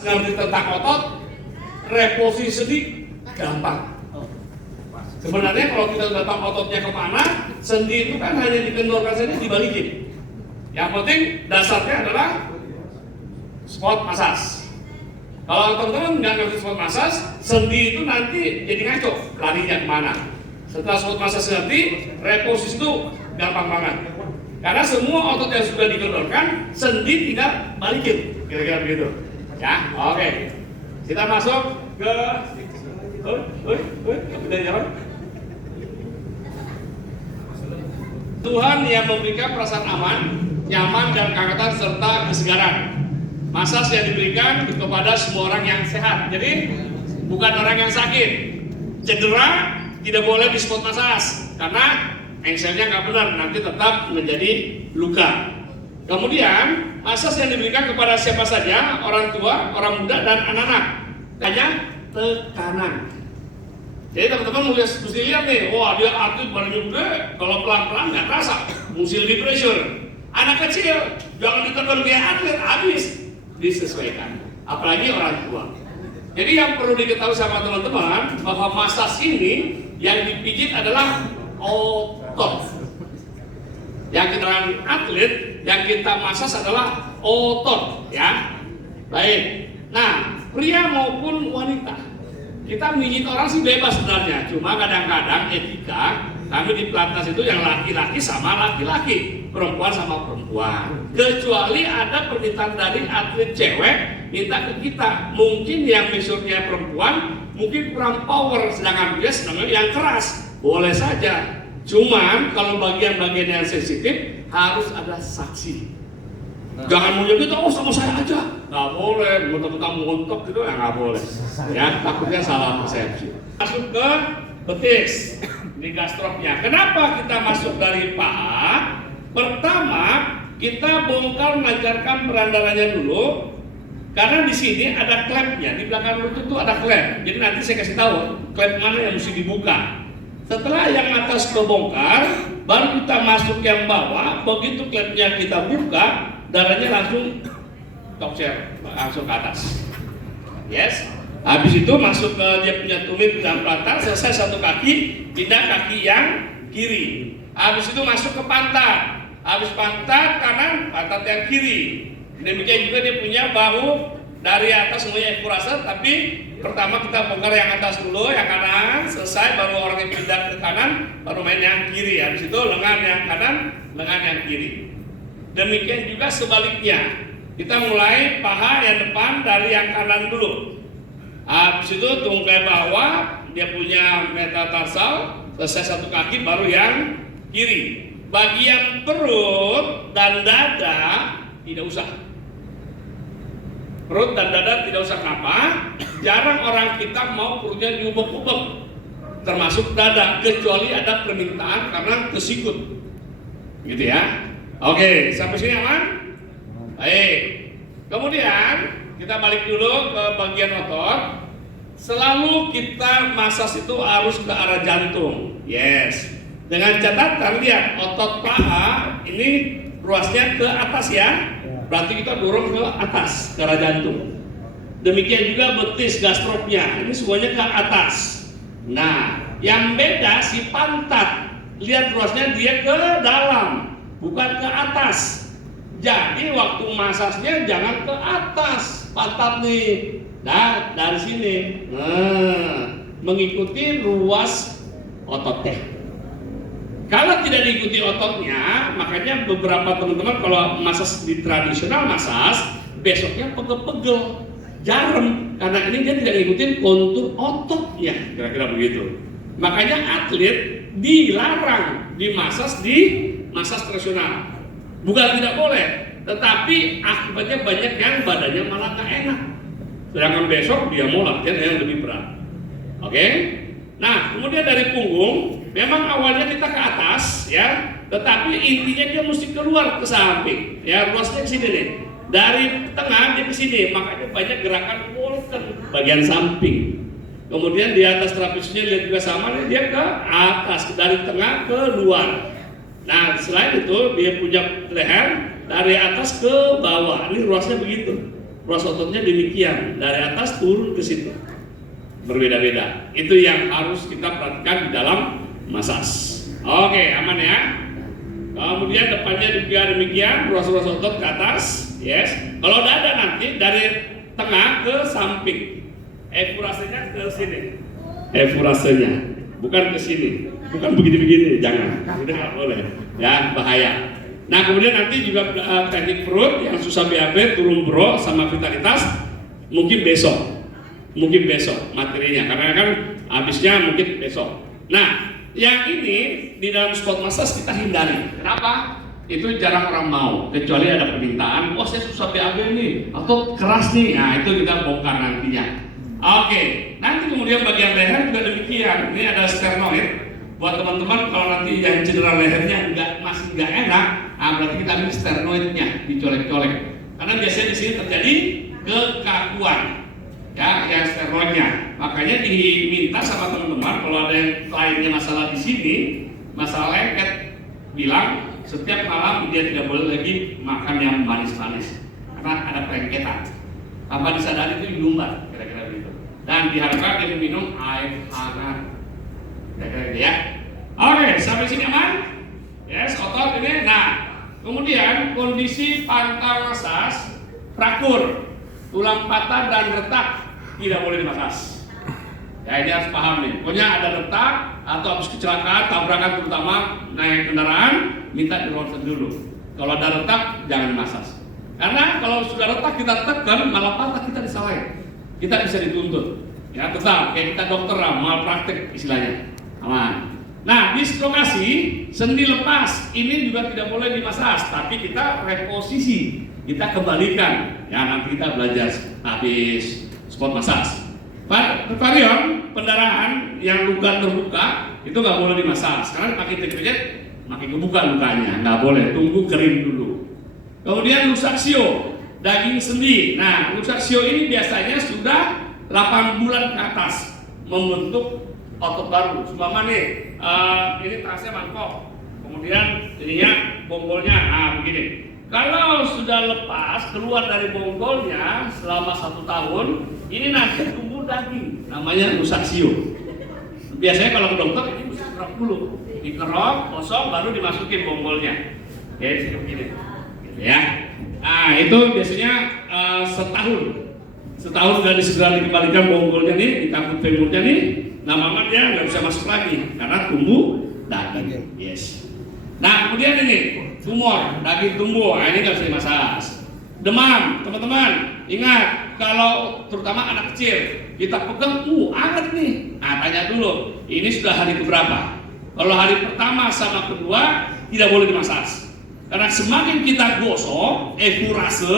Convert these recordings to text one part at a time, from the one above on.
Ngerti tentang otot, reposisi gampang. Sebenarnya kalau kita udah tahu ototnya kemana, sendi itu kan hanya dikendorkan saja, dibalikin. Yang penting dasarnya adalah squat massage. Kalau teman-teman nggak ngerti squat massage, sendi itu nanti jadi ngaco, larinya kemana. Setelah squat massage ngerti, reposisi itu gampang banget. Karena semua otot yang sudah dikendorkan, sendi tinggal balikin, kira-kira begitu. Ya, oke. Kita masuk ke Tuhan yang memberikan perasaan aman, nyaman dan kehangatan serta kesegaran. Massage yang diberikan kepada semua orang yang sehat. Jadi bukan orang yang sakit. Cedera tidak boleh di spot massage karena engselnya nggak benar, nanti tetap menjadi luka. Kemudian massage yang diberikan kepada siapa saja, orang tua, orang muda dan anak-anak. Hanya tekanan. Jadi teman-teman mesti lihat nih, wah dia atlet badannya gede, kalau pelan-pelan nggak terasa, mesti lebih pressure. Anak kecil jangan ditekan kayak atlet, habis disesuaikan. Apalagi orang tua. Jadi yang perlu diketahui sama teman-teman bahwa massage ini yang dipijit adalah otot. Yang kita atlet, yang kita massage adalah otot, ya. Baik. Nah, pria maupun wanita. Kita mijit orang sih bebas sebenarnya, cuma kadang-kadang etika kami di pelatnas itu yang laki-laki sama laki-laki, perempuan sama perempuan. Kecuali ada permintaan dari atlet cewek minta ke kita, mungkin yang mesurnya perempuan mungkin kurang power, sedangkan dia sedangkan yang keras, boleh saja. Cuman kalau bagian-bagian yang sensitif harus ada saksi. Jangan mau gitu, oh sama saya aja, nggak boleh, mentang-mentang montok gitu ya nggak boleh, ya takutnya salah persepsi. Masuk ke betis, di gastropnya. Kenapa kita masuk dari paha? Pertama, kita bongkar melancarkan perandarannya dulu, karena di sini ada klepnya, di belakang lutut itu ada klep. Jadi nanti saya kasih tahu klep mana yang mesti dibuka. Setelah yang atas kebongkar, baru kita masuk yang bawah. Begitu klepnya kita buka, darahnya langsung top share, langsung ke atas. Yes. Habis itu masuk ke dia punya tumit dan pantat, selesai satu kaki, pindah kaki yang kiri. Habis itu masuk ke pantat. Habis pantat kanan, pantat yang kiri. Demikian juga dia punya bahu dari atas semuanya ekurase, tapi pertama kita bongkar yang atas dulu, yang kanan, selesai baru orang yang pindah ke kanan, baru main yang kiri. Habis itu lengan yang kanan, lengan yang kiri. Demikian juga sebaliknya, kita mulai paha yang depan dari yang kanan dulu. Habis itu tungkai bawah, dia punya metatarsal, selesai satu kaki baru yang kiri. Bagian perut dan dada tidak usah. Perut dan dada tidak usah apa? Jarang orang kita mau perutnya diubek-ubek, termasuk dada, kecuali ada permintaan karena kesikut, gitu ya. Oke, sampai sini aman? Baik. Kemudian kita balik dulu ke bagian otot. Selalu kita massage itu harus ke arah jantung. Yes. Dengan catatan lihat otot paha ini ruasnya ke atas ya. Berarti kita dorong ke atas ke arah jantung. Demikian juga betis gastropnya. Ini semuanya ke atas. Nah, yang beda si pantat. Lihat ruasnya dia ke dalam, bukan ke atas. Jadi waktu masasnya jangan ke atas pantat nih. Nah, dari sini. Nah, mengikuti ruas ototnya. Kalau tidak diikuti ototnya, makanya beberapa teman-teman kalau masas di tradisional masas, besoknya pegel-pegel, jarem, karena ini dia tidak ngikutin kontur ototnya, kira-kira begitu. Makanya atlet dilarang dimasas di masas tradisional. Bukan tidak boleh, tetapi akibatnya banyak yang badannya malah gak enak. Sedangkan besok dia mau latihan yang lebih berat. Oke? Nah, kemudian dari punggung, memang awalnya kita ke atas, ya, tetapi intinya dia mesti keluar ke samping, ya, ruasnya ke sini nih. Dari tengah dia ke sini, makanya banyak gerakan Walton bagian samping. Kemudian di atas trapeziusnya lihat juga sama nih, dia ke atas, dari tengah ke luar. Nah, selain itu dia punya leher dari atas ke bawah. Ini ruasnya begitu. ruas ototnya demikian, dari atas turun ke situ, berbeda-beda. Itu yang harus kita perhatikan di dalam massage. Oke, aman ya. Kemudian depannya juga demikian, ruas-ruas otot ke atas, yes. Kalau dada nanti dari tengah ke samping, efurasenya ke sini, efurasenya, bukan ke sini, bukan begini-begini, jangan, udah nggak boleh, ya bahaya. Nah kemudian nanti juga teknik perut yang susah BAB, turun bro sama vitalitas, mungkin besok materinya, karena kan habisnya mungkin besok. Nah yang ini di dalam spot massage kita hindari. Kenapa? Itu jarang orang mau, kecuali ada permintaan. Wah saya susah BAB nih, atau keras nih. Nah itu kita bongkar nantinya. Oke, nanti kemudian bagian leher juga demikian. Ini ada sternoid. Buat teman-teman kalau nanti yang cedera lehernya masih nggak enak, nah berarti kita ambil sternoidnya, dicolek-colek. Karena biasanya di sini terjadi kekakuan. Ya, yang steroidnya. Makanya diminta sama teman-teman kalau ada yang kliennya masalah di sini, masalah lengket, bilang setiap malam dia tidak boleh lagi makan yang manis-manis karena ada pelengketan. Tanpa disadari itu lumbar, kira-kira begitu. Dan diharapkan dia minum air hangat, kira-kira gitu ya. Oke, sampai sini aman? Yes, otot ini. Nah, kemudian kondisi pangkal massage, fraktur, tulang patah dan retak tidak boleh dimassage. Ya ini harus paham nih. Pokoknya ada retak atau habis kecelakaan, tabrakan terutama naik kendaraan, minta di ronsen dulu. Kalau ada retak jangan dimassage. Karena kalau sudah retak kita tekan malah patah, kita disalahin. Kita bisa dituntut. Ya tetap kayak kita dokter malpraktek istilahnya. Aman. Nah dislokasi sendi lepas ini juga tidak boleh dimassage, tapi kita reposisi, kita kembalikan. Ya nanti kita belajar habis spot massage. Varian pendarahan yang luka terbuka itu nggak boleh dimassage karena makin dipijat makin kebuka lukanya, nggak boleh, tunggu kering dulu. Kemudian luxatio, daging sendi. Nah luxatio ini biasanya sudah 8 bulan ke atas membentuk otot baru. Seumpama nih ini tasnya mangkok, kemudian ininya bonggolnya, nah begini. Kalau sudah lepas keluar dari bonggolnya selama 1 tahun, ini nanti tumbuh daging, namanya luxatio. Biasanya kalau ke dokter ini mesti dikerok dulu, dikerok kosong baru dimasukin bonggolnya. Oke, begini, gitu ya. Nah itu biasanya setahun dari segera dikembalikan bonggolnya nih, dikangkut femurnya nih, namanya dia nggak bisa masuk lagi karena tumbuh daging. Yes. Nah kemudian ini tumor, daging tumbuh, nah ini nggak bisa dimassage. Demam, teman-teman, ingat kalau terutama anak kecil kita pegang, hangat nih. Nah tanya dulu, ini sudah hari keberapa? Kalau hari pertama sama kedua tidak boleh dimassage. Karena semakin kita gosok, efurase,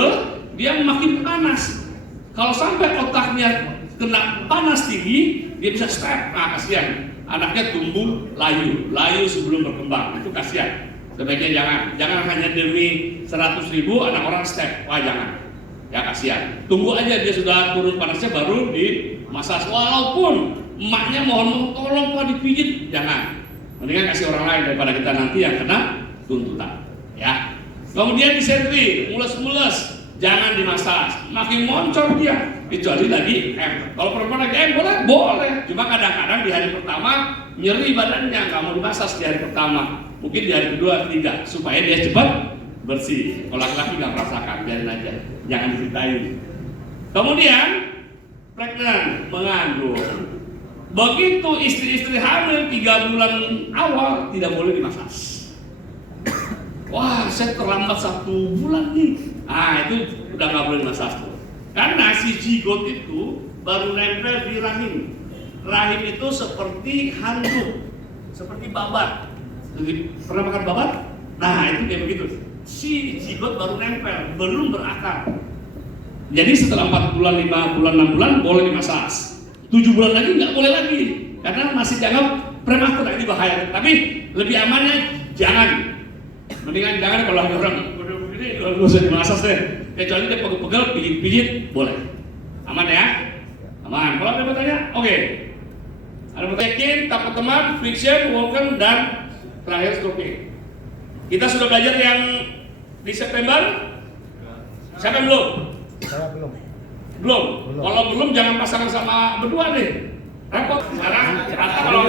dia makin panas. Kalau sampai otaknya kena panas tinggi, dia bisa step. Nah kasihan, anaknya tumbuh layu sebelum berkembang, itu kasihan. Sebaiknya jangan hanya demi 100.000 anak orang step, wah jangan, ya kasihan. Tunggu aja dia sudah turun panasnya baru dimassage. Walaupun emaknya mohon tolong pak dipijit, jangan. Mendingan kasih orang lain daripada kita nanti yang kena tuntutan. Ya. Kemudian disentri, mules-mules, jangan dimassage. Makin moncong dia, kecuali lagi Kalau perempuan lagi boleh. Cuma kadang-kadang di hari pertama nyeri badannya, nggak mau dimassage di hari pertama. Mungkin di hari kedua, ketiga, supaya dia cepat bersih. Kalau laki-laki nggak merasakan, biarin aja, jangan diceritain. Kemudian pregnant, mengandung. Begitu istri-istri hamil 3 bulan awal tidak boleh dimassage. Wah, saya terlambat 1 bulan nih. Ah, itu udah nggak boleh dimassage tuh. Karena si zigot itu baru nempel di rahim. Rahim itu seperti handuk, seperti babat. Pernah makan babat? Nah itu kayak begitu. Si zigot baru nempel, belum berakar. Jadi setelah 4 bulan, 5 bulan, 6 bulan boleh dimassage. 7 bulan lagi nggak boleh lagi, karena masih dianggap prematur. Ini bahaya. Tapi lebih amannya jangan. Mendingan jangan kalau ada orang begini, kalau nggak usah dimassage deh. Kecuali dia pegel-pegel, pijit-pijit boleh. Aman ya? Aman. Kalau ada bertanya, oke. Ada bertanya, tapak teman, friction, walken, dan terakhir stroking. Kita sudah belajar yang di September? Siapa yang belum? Saya belum. Belum. Kalau belum jangan pasangan sama berdua nih. Repot. Sekarang Jakarta kalau